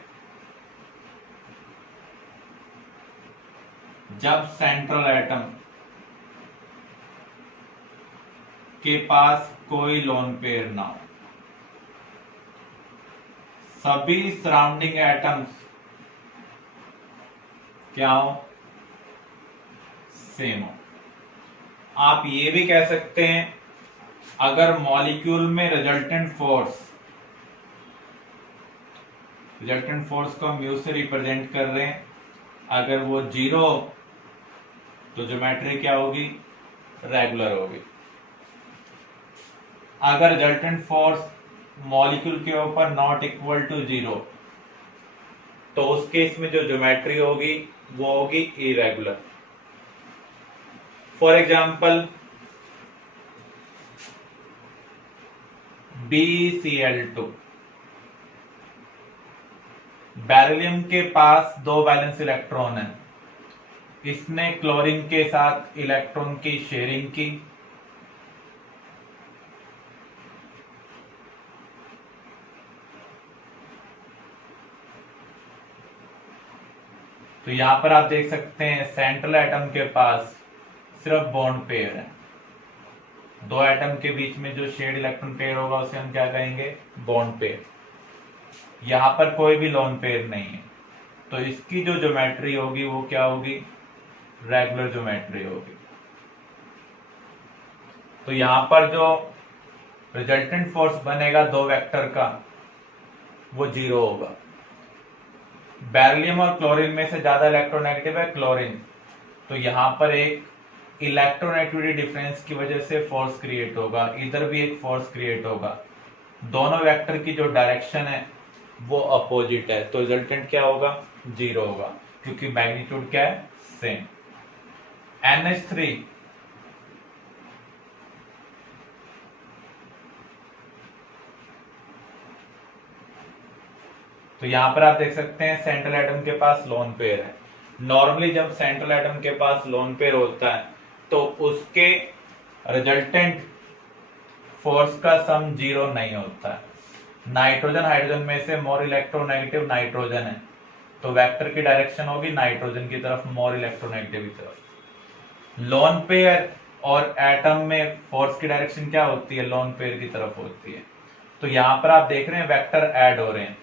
जब सेंट्रल एटम के पास कोई लोन पेयर ना हो, सभी सराउंडिंग एटम्स क्या हो? सेम हो। आप ये भी कह सकते हैं अगर मॉलिक्यूल में रिजल्टेंट फोर्स को हम म्यू से रिप्रेजेंट कर रहे हैं, अगर वो 0 हो तो ज्योमेट्री क्या होगी? रेगुलर होगी। अगर रिजल्टेंट फोर्स मॉलिक्यूल के ऊपर नॉट इक्वल टू 0 तो उस केस में जो ज्योमेट्री होगी वो होगी irregular. For example BCl2। Beryllium के पास 2 वैलेंस इलेक्ट्रॉन है, इसने क्लोरीन के साथ इलेक्ट्रॉन की शेयरिंग की, तो यहां पर आप देख सकते हैं सेंट्रल एटम के पास सिर्फ बॉन्ड पेयर है। 2 एटम के बीच में जो शेयर्ड इलेक्ट्रॉन पेयर होगा उसे हम क्या कहेंगे, बॉन्ड पेयर। यहां पर कोई भी लोन पेयर नहीं है, तो इसकी जो ज्योमेट्री होगी वो क्या होगी, रेगुलर ज्योमेट्री होगी। तो यहां पर जो रिजल्टेंट फोर्स बनेगा 2 वेक्टर का वो 0 होगा। बेरिलियम और क्लोरीन में से ज्यादा इलेक्ट्रोनेगेटिव है क्लोरीन, तो यहां पर एक इलेक्ट्रोनेगेटिविटी डिफरेंस की वजह से फोर्स क्रिएट होगा, इधर भी एक फोर्स क्रिएट होगा। दोनों वेक्टर की जो डायरेक्शन है वो अपोजिट है, तो रिजल्टेंट क्या होगा, 0 होगा, क्योंकि मैग्नीट्यूड क्या है, सेम। NH3 तो यहां पर आप देख सकते हैं सेंट्रल एटम के पास लोन पेयर है। नॉर्मली जब सेंट्रल एटम के पास लोन पेयर होता है तो उसके रिजल्टेंट फोर्स का सम 0 नहीं होता है। नाइट्रोजन हाइड्रोजन में से मोर इलेक्ट्रोनेगेटिव नाइट्रोजन है, तो वेक्टर की डायरेक्शन होगी नाइट्रोजन की तरफ, मोर इलेक्ट्रोनेगेटिव की तरफ। लोन पेयर और एटम में फोर्स की डायरेक्शन क्या होती है, लोन पेयर की तरफ होती है। तो यहां पर आप देख रहे हैं वेक्टर ऐड हो रहे हैं,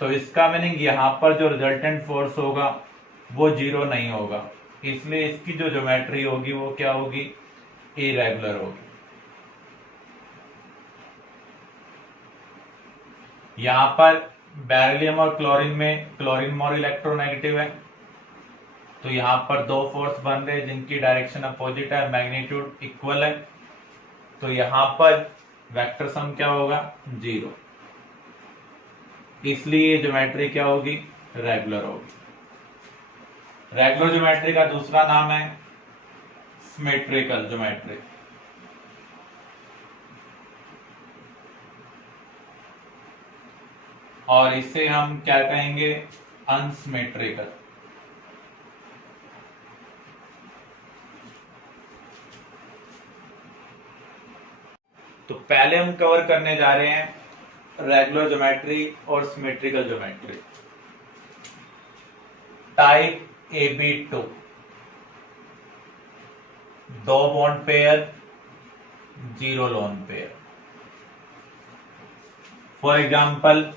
तो इसका मीनिंग यहां पर जो रिजल्टेंट फोर्स होगा वो 0 नहीं होगा, इसलिए इसकी जो ज्योमेट्री होगी वो क्या होगी, इरेगुलर होगी। यहां पर बेरिलियम और क्लोरीन में क्लोरीन मोर इलेक्ट्रोनेगेटिव है, तो यहां पर 2 फोर्स बन रहे हैं जिनकी डायरेक्शन अपोजिट है, मैग्नीट्यूड इक्वल है, तो यहां पर वेक्टर सम क्या होगा, 0, इसलिए ज्योमेट्री क्या होगी, रेगुलर होगी। रेगुलर ज्योमेट्री का दूसरा नाम है सिमेट्रिकल ज्योमेट्री। और इसे हम क्या कहेंगे, अनसिमेट्रिकल। तो पहले हम कवर करने जा रहे हैं रेगुलर ज्योमेट्री और symmetrical geometry. Type AB2, 2 bond pair, 0 lone pair. For example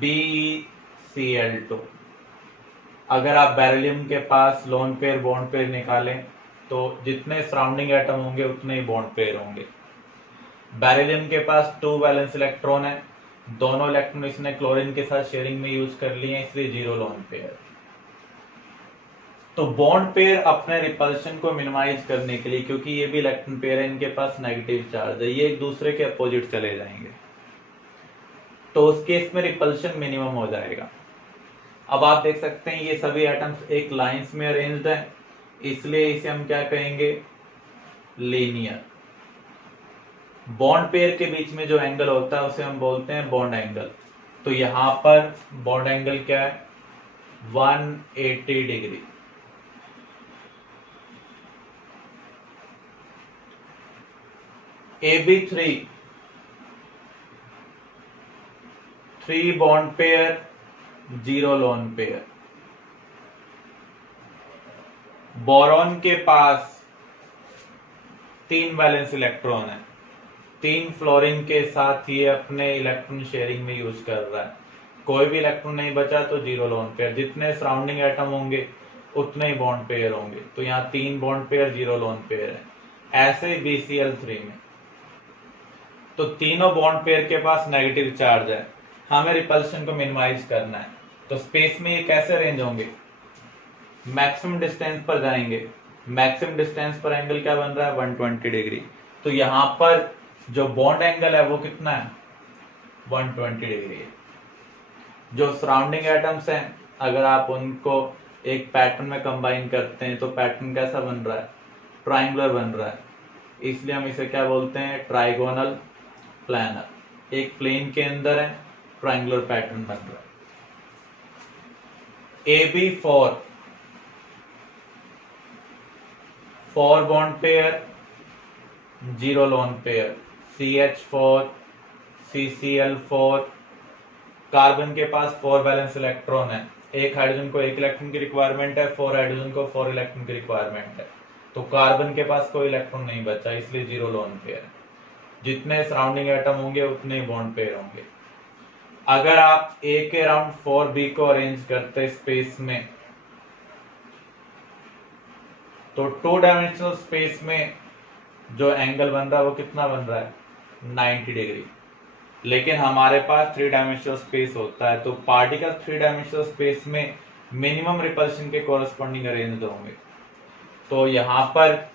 BCl2, अगर आप बेरिलियम के पास लोन पेयर बॉन्ड पेयर निकालें तो जितने सराउंडिंग एटम होंगे उतने ही बॉन्ड पेयर होंगे। बेरिलियम के पास 2 वैलेंस इलेक्ट्रॉन है, दोनों इलेक्ट्रॉन इसने क्लोरीन के साथ शेयरिंग में यूज कर लिए हैं, इसलिए 0 लोन पेयर। तो बॉन्ड पेयर अपने रिपल्शन को मिनिमाइज करने के लिए, क्योंकि ये भी इलेक्ट्रॉन पेयर है, इनके पास नेगेटिव चार्ज है, ये एक दूसरे के अपोजिट चले जाएंगे, तो उस केस में रिपल्शन मिनिमम हो जाएगा। अब आप देख सकते हैं ये सभी एटम्स एक लाइंस में अरेंज्ड है, इसलिए इसे हम क्या कहेंगे, लीनियर। बॉन्ड पेयर के बीच में जो एंगल होता है उसे हम बोलते हैं बॉन्ड एंगल। तो यहां पर बॉन्ड एंगल क्या है, 180 degree. AB3, 3 bond pair, 0 lone pair. Boron के पास 3 वैलेंस इलेक्ट्रॉन है, 3 फ्लोरीन के साथ ये अपने इलेक्ट्रॉन शेयरिंग में यूज कर रहा है, कोई भी इलेक्ट्रॉन नहीं बचा तो 0 लोन पेयर। जितने सराउंडिंग एटम होंगे उतने ही बॉन्ड पेयर होंगे, तो यहाँ 3 बॉन्ड पेयर, 0 लोन पेयर है। ऐसे ही BCl3 में तो तीनों बॉन्ड पेयर के पास नेगेटिव चार्ज है, हमें रिपल्शन को मिनिमाइज करना है, तो स्पेस में ये कैसे अरेंज होंगे, मैक्सिमम डिस्टेंस पर जाएंगे। मैक्सिमम डिस्टेंस पर एंगल क्या बन रहा है, 120 डिग्री। तो यहां पर जो बॉन्ड एंगल है वो कितना है, 120 डिग्री है। जो सराउंडिंग एटम्स हैं अगर आप उनको एक पैटर्न में कंबाइन करते हैं तो पैटर्न कैसा बन रहा है, ट्राइंगुलर बन रहा है, इसलिए हम इसे क्या बोलते हैं, ट्राइगोनल प्लानर, एक प्लेन के अंदर है, ट्रायंगुलर पैटर्न बन रहा है। AB4 4 bond pair, 0 lone pair, CH4 CCl4, carbon के पास 4 वैलेंस इलेक्ट्रॉन है, एक हाइड्रोजन को 1 इलेक्ट्रॉन की रिक्वायरमेंट है, 4 हाइड्रोजन को 4 इलेक्ट्रॉन की रिक्वायरमेंट है, तो कार्बन के पास कोई इलेक्ट्रॉन नहीं बचा, इसलिए 0 लोन पेयर। जितने सराउंडिंग एटम होंगे उतने बॉन्ड पेयर होंगे। अगर आप A के अराउंड 4B को अरेंज करते स्पेस में, तो 2 डायमेंशनल स्पेस में जो एंगल बन रहा है वो कितना बन रहा है, 90 डिग्री। लेकिन हमारे पास 3 डायमेंशनल स्पेस होता है, तो पार्टिकल 3 डायमेंशनल स्पेस में मिनिमम रिपल्शन के कॉरस्पॉन्डिंग अरेंज होंगे। तो यहां पर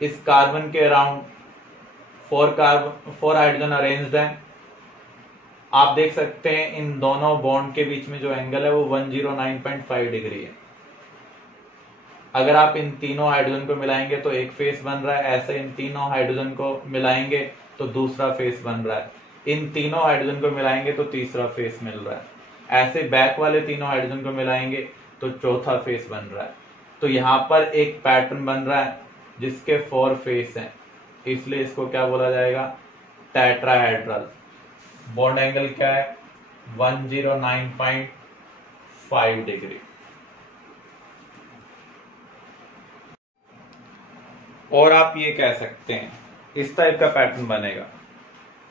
इस कार्बन के अराउंड 4 हाइड्रोजन अरेंज्ड हैं। आप देख सकते हैं इन दोनों बॉन्ड के बीच में जो एंगल है वो 109.5 डिग्री है। अगर आप इन तीनों हाइड्रोजन को मिलाएंगे तो एक फेस बन रहा है, ऐसे इन तीनों हाइड्रोजन को मिलाएंगे तो दूसरा फेस बन रहा है, इन तीनों हाइड्रोजन को मिलाएंगे तो तीसरा फेस मिल रहा है, ऐसे बैक वाले तीनों हाइड्रोजन को मिलाएंगे तो चौथा फेस बन रहा है। तो यहाँ पर एक पैटर्न बन रहा है जिसके 4 फेस हैं, इसलिए इसको क्या बोला जाएगा, टेट्राहेड्रल। बॉन्ड एंगल क्या है, 109.5 डिग्री। और आप ये कह सकते हैं इस टाइप का पैटर्न बनेगा।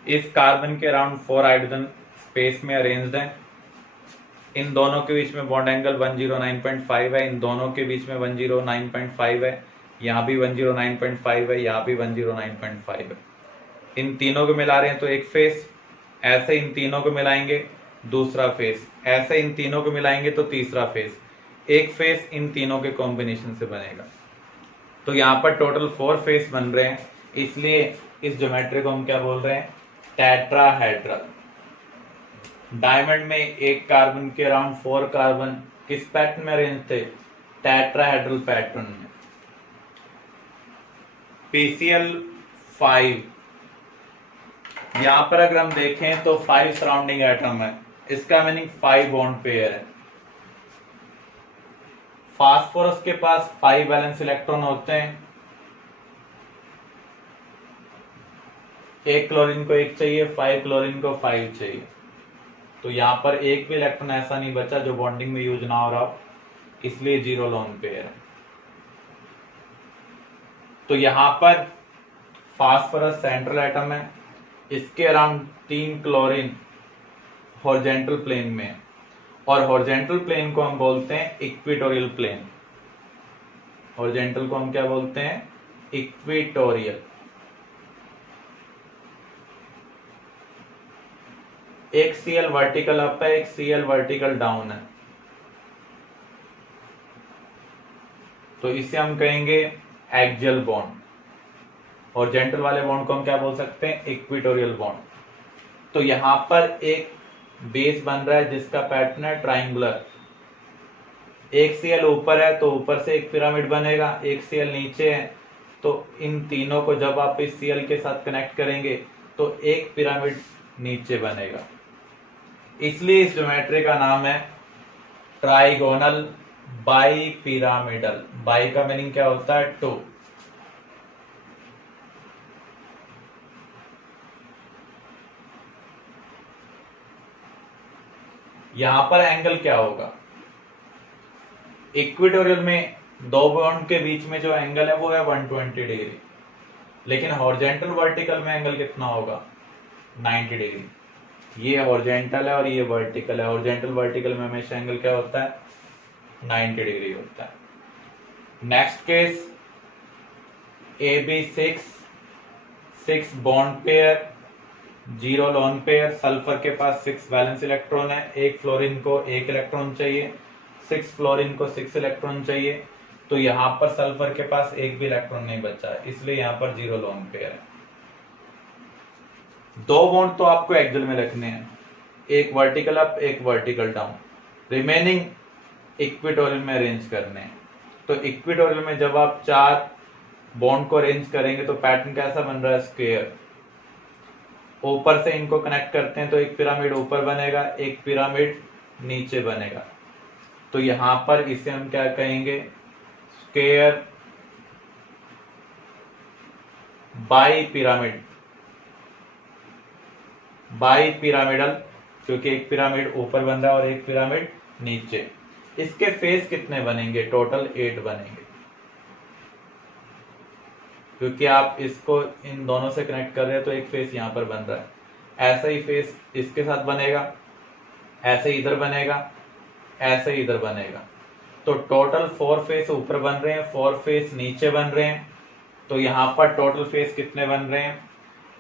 इस कार्बन के अराउंड 4 हाइड्रोजन स्पेस में अरेंज्ड हैं, इन दोनों के बीच में बॉन्ड एंगल 109.5 है, इन दोनों के बीच में 109.5 है, यहाँ भी 109.5 है, यहाँ भी 109.5 है। इन तीनों को मिला रहे हैं तो एक फेस, ऐसे इन तीनों को मिलाएंगे दूसरा फेस, ऐसे इन तीनों को मिलाएंगे तो तीसरा फेस, एक फेस इन तीनों के कॉम्बिनेशन से बनेगा। तो यहाँ पर टोटल 4 फेस बन रहे हैं, इसलिए इस ज्योमेट्री को हम क्या बोल रहे हैं, टेट्राहेड्रल। डायमंड में एक कार्बन के अराउंड 4 कार्बन किस पैटर्न में अरेंज थे, टेट्राहेड्रल पैटर्न में। PCl5, यहां पर अगर हम देखें तो 5 सराउंडिंग एटम है, इसका मीनिंग 5 बॉन्ड पेयर है। फास्फोरस के पास 5 वैलेंस इलेक्ट्रॉन होते हैं, एक क्लोरीन को 1 चाहिए, 5 क्लोरीन को 5 चाहिए, तो यहां पर एक भी इलेक्ट्रॉन ऐसा नहीं बचा जो बॉन्डिंग में यूज ना हो रहा हो, इसलिए 0 लोन पेयर है। तो यहां पर फास्फोरस सेंट्रल एटम है, इसके अराउंड 3 क्लोरीन हॉरिजॉन्टल प्लेन में है, और हॉरिजॉन्टल प्लेन को हम बोलते हैं इक्वेटोरियल प्लेन। हॉरिजॉन्टल को हम क्या बोलते हैं, इक्वेटोरियल। एक Cl वर्टिकल अप है, एक Cl वर्टिकल डाउन है, तो इसे हम कहेंगे एक्सियल बॉन्ड। हॉरिजॉन्टल वाले बॉन्ड को हम क्या बोल सकते हैं, इक्वेटोरियल बॉन्ड। तो यहां पर एक बेस बन रहा है जिसका पैटर्न है ट्राइंगुलर। एक Cl ऊपर है तो ऊपर से एक पिरामिड बनेगा, एक Cl नीचे है तो इन तीनों को जब आप इस Cl के साथ कनेक्ट करेंगे तो एक पिरामिड नीचे बनेगा, इसलिए इस ज्योमेट्री का नाम है ट्राइगोनल बाई पिरामिडल। बाई का मीनिंग क्या होता है, 2। यहां पर एंगल क्या होगा, इक्वेटोरियल में 2 बॉन्ड के बीच में जो एंगल है वो है 120 डिग्री, लेकिन हॉरिजॉन्टल वर्टिकल में एंगल कितना होगा, 90 डिग्री। ये हॉरिजॉन्टल है और ये वर्टिकल है, हॉरिजॉन्टल वर्टिकल में हमेशा एंगल क्या होता है, 90 डिग्री होता है। Next case AB6 6 bond pair, 0 lone pair. Sulphur के पास 6 वैलेंस इलेक्ट्रॉन है, एक फ्लोरीन को 1 इलेक्ट्रॉन चाहिए, 6 फ्लोरीन को 6 इलेक्ट्रॉन चाहिए, तो यहां पर सल्फर के पास एक भी इलेक्ट्रॉन नहीं बचा है, इसलिए यहां पर 0 लोन पेयर है। 2 बॉन्ड तो आपको एक्सियल में रखने हैं, एक वर्टिकल अप एक वर्टिकल डाउन, रिमेनिंग इक्वेटोरियल में अरेंज करने हैं। तो इक्वेटोरियल में जब आप 4 बॉन्ड को अरेंज करेंगे तो पैटर्न कैसा बन रहा है, स्क्वायर। ऊपर से इनको कनेक्ट करते हैं तो एक पिरामिड ऊपर बनेगा, एक पिरामिड नीचे बनेगा। तो यहां पर इसे हम क्या कहेंगे, square by pyramid, bi pyramidal, क्योंकि एक पिरामिड ऊपर बन रहा है और एक पिरामिड नीचे। इसके फेस कितने बनेंगे, टोटल 8 बनेंगे, क्योंकि आप इसको इन दोनों से कनेक्ट कर रहे हैं तो एक फेस यहां पर बन रहा है। ऐसा ही फेस इसके साथ बनेगा, ऐसे इधर बनेगा, ऐसे इधर बनेगा। तो टोटल 4 फेस ऊपर बन रहे हैं, 4 फेस नीचे बन रहे हैं। तो यहां पर टोटल फेस कितने बन रहे हैं,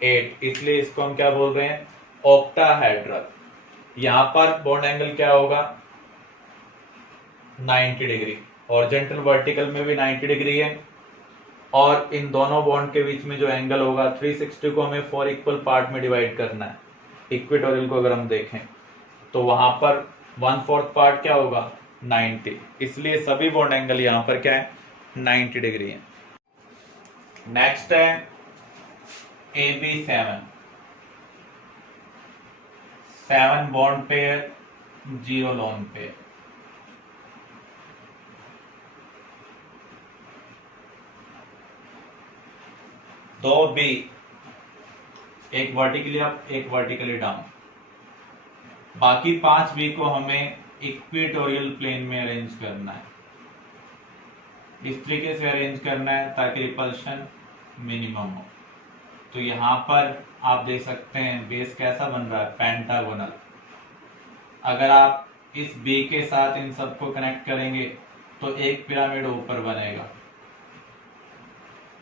8। इसलिए इसको हम क्या बोल रहे हैं, ऑक्टाहेड्रल। यहां पर बॉन्ड एंगल क्या होगा, 90 डिग्री। हॉरिजॉन्टल वर्टिकल में भी 90 डिग्री है, और इन दोनों बॉन्ड के बीच में जो एंगल होगा 360 को हमें 4 इक्वल पार्ट में डिवाइड करना है। इक्वेटोरियल को अगर हम देखें तो वहां पर 1/4 पार्ट क्या होगा, 90। इसलिए सभी बॉन्ड एंगल यहां पर क्या है, 90 डिग्री है। नेक्स्ट है AB7, 7 bond pair, 0 lone pair. दो बी, एक वर्टिकली अप एक वर्टिकली डाउन। बाकी 5 बी को हमें इक्वेटोरियल प्लेन में अरेंज करना है। इस तरीके से अरेंज करना है ताकि रिपल्शन मिनिमम हो। तो यहां पर आप देख सकते हैं बेस कैसा बन रहा है, पेंटागोनल। अगर आप इस बी के साथ इन सबको कनेक्ट करेंगे तो एक पिरामिड ऊपर बनेगा।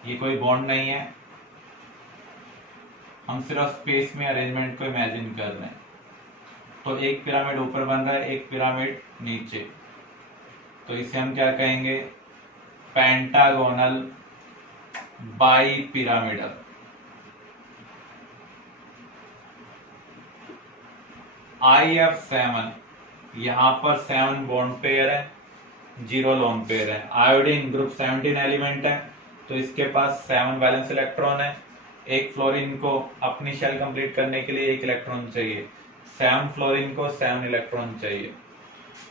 ये कोई बॉन्ड नहीं है, हम सिर्फ स्पेस में अरेंजमेंट को इमेजिन कर रहे हैं। तो एक पिरामिड ऊपर बन रहा है, एक पिरामिड नीचे। तो इसे हम क्या कहेंगे, पेंटागोनल बाई पिरामिडल। IF7, यहां पर 7 बॉन्ड पेयर है, 0 लोन पेयर है। आयोडीन ग्रुप 17 एलिमेंट है, तो इसके पास 7 वैलेंस इलेक्ट्रॉन है। एक फ्लोरीन को अपनी शेल कंप्लीट करने के लिए 1 इलेक्ट्रॉन चाहिए, 7 फ्लोरीन को 7 इलेक्ट्रॉन चाहिए।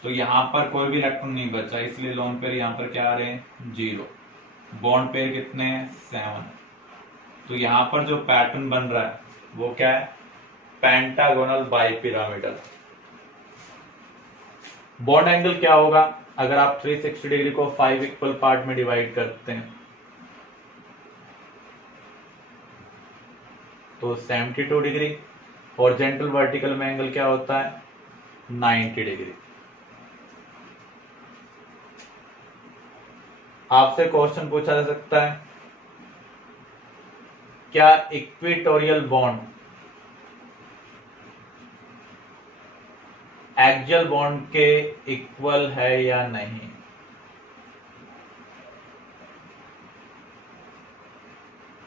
तो यहाँ पर कोई भी इलेक्ट्रॉन नहीं बचा, इसलिए लोन पेयर यहाँ पर क्या आ रहे हैं, 0। बॉन्ड पेयर कितने हैं, 7। तो यहाँ पर जो पैटर्न बन रहा है वो क्या है, पेंटागोनल बाइपिरामिडल। बॉन्ड एंगल क्या होगा अगर आप 360 डिग्री को 5 इक्वल पार्ट में डिवाइड करते हैं, तो 72 डिग्री। हॉरिजॉन्टल वर्टिकल में एंगल क्या होता है, 90 डिग्री। आपसे क्वेश्चन पूछा जा सकता है, क्या इक्वेटोरियल बॉन्ड एक्सियल बॉन्ड के इक्वल है या नहीं।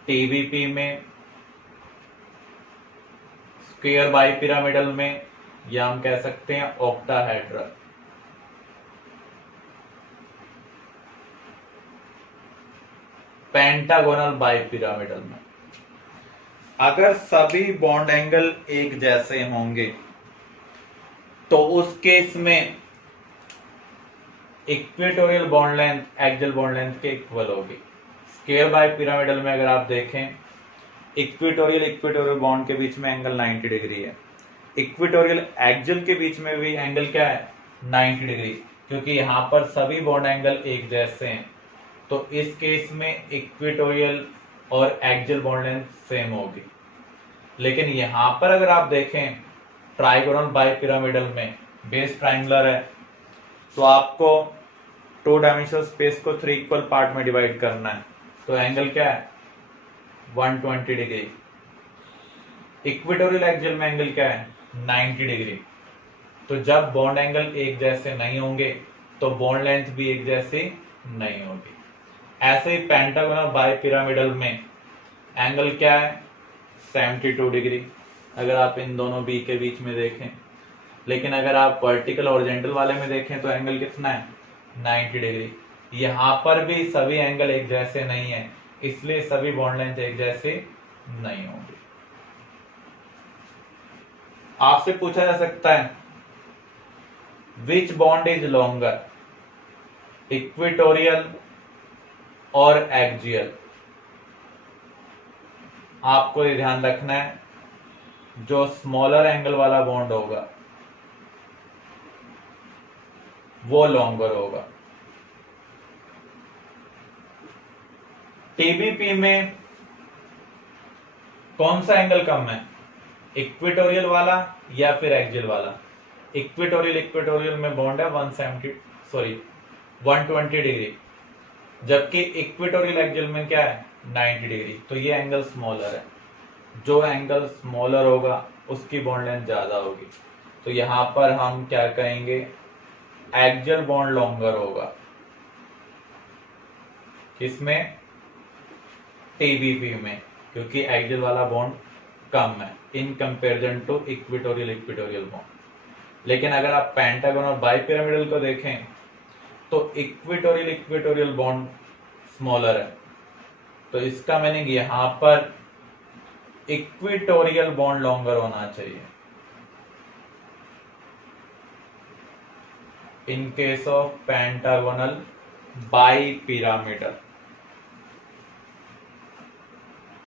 टीबीपी में, स्क्वायर बाइपिरामिडल में, या हम कह सकते हैं ऑक्टाहेड्रल। पेंटागोनल बाइपिरामिडल में अगर सभी बॉन्ड एंगल एक जैसे होंगे तो उस केस में equatorial bond length axial bond length के इक्वल होगी। स्क्वायर बाइपिरामिडल में अगर आप देखें, इक्वेटोरियल बॉन्ड के बीच में एंगल 90 डिग्री है, इक्वेटोरियल एक्सियल के बीच में भी एंगल क्या है, 90 डिग्री, क्योंकि यहां पर सभी बॉन्ड एंगल एक जैसे हैं। तो इस केस में इक्वेटोरियल और एक्सियल बॉन्ड लेंथ सेम होगी। लेकिन यहां पर अगर आप देखें ट्राइगोनल बाइपिरामिडल में बेस ट्राइंगुलर है, तो आपको 2 डायमेंशनल स्पेस को 3 इक्वल पार्ट में डिवाइड करना है। तो एंगल क्या है, 120 डिग्री। इक्वेटोरियल एक्सियल में एंगल क्या है, 90 डिग्री। तो जब बॉन्ड एंगल एक जैसे नहीं होंगे तो बॉन्ड लेंथ भी एक जैसी नहीं होगी। ऐसे ही पेंटागोनल बाइपिरामिडल में एंगल क्या है, 72 डिग्री अगर आप इन दोनों बी के बीच में देखें। लेकिन अगर आप वर्टिकल हॉरिजॉन्टल वाले में देखें तो एंगल कितना है, 90 डिग्री। यहां पर भी सभी एंगल एक जैसे नहीं है, इसलिए सभी बॉन्ड लेंथ एक जैसे नहीं होंगे। आपसे पूछा जा सकता है विच बॉन्ड इज लॉन्गर, इक्वेटोरियल और एक्सियल। आपको ये ध्यान रखना है, जो स्मॉलर एंगल वाला बॉन्ड होगा वो लॉन्गर होगा। टीबीपी में कौन सा एंगल कम है, इक्वेटोरियल वाला या फिर एक्सियल वाला? इक्वेटोरियल में बॉन्ड है 120 डिग्री, जबकि इक्वेटोरियल एक्सियल में क्या है 90 डिग्री। तो ये एंगल स्मॉलर है, जो एंगल स्मॉलर होगा उसकी बॉन्ड लेंथ ज्यादा होगी। तो यहां पर हम क्या कहेंगे, एक्सियल बॉन्ड लॉन्गर होगा। किसमें? टीबीपी में, क्योंकि एक्सियल वाला बॉन्ड कम है in comparison to equatorial bond. लेकिन अगर आप पेंटागन और बाइपिरामिडल को देखें तो इक्वेटोरियल बॉन्ड स्मॉलर है। तो इसका मीनिंग यहां पर इक्वेटोरियल बॉन्ड लॉन्गर होना चाहिए in case of pentagonal bipyramidal.